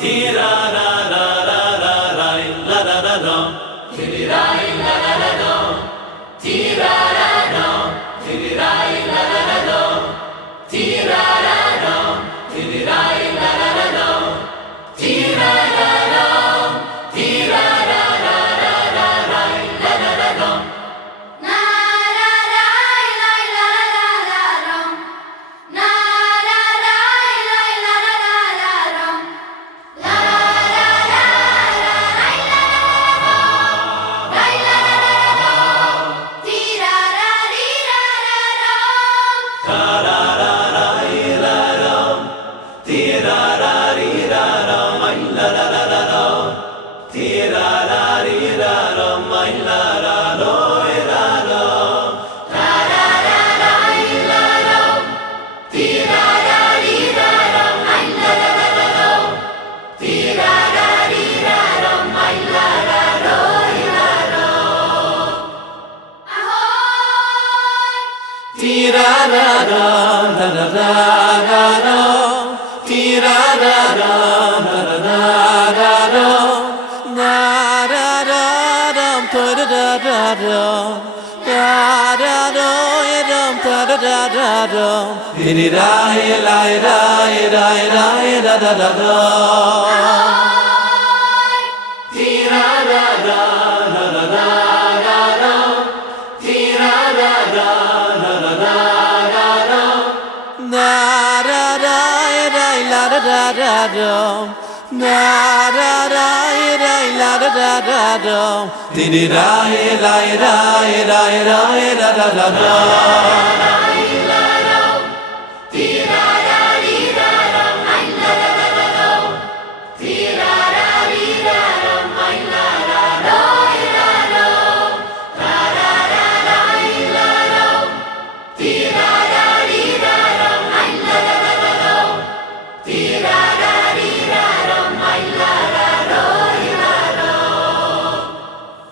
tira ra ra ra ra ra la ra ra ra tira la ra ra ra tira ra ra tira la ra ra ra tira ra ra tira la ra ra ra tira ra ra tira ra ra ra ra ra la ra ra ra Tira-ra-ram, da-da-da-da-ram, tira-ra-ram, da-da-da-da-ram, da-da-da-dam, da-da-da-da-dam, da-da-da-dam, da-da-da-da-dam, di-di-da-di-da-di-da-di-da-di-da-da-da-dam. Tira-ra-ram, da-da-da-da-dam, tira-ra-ram. Did it,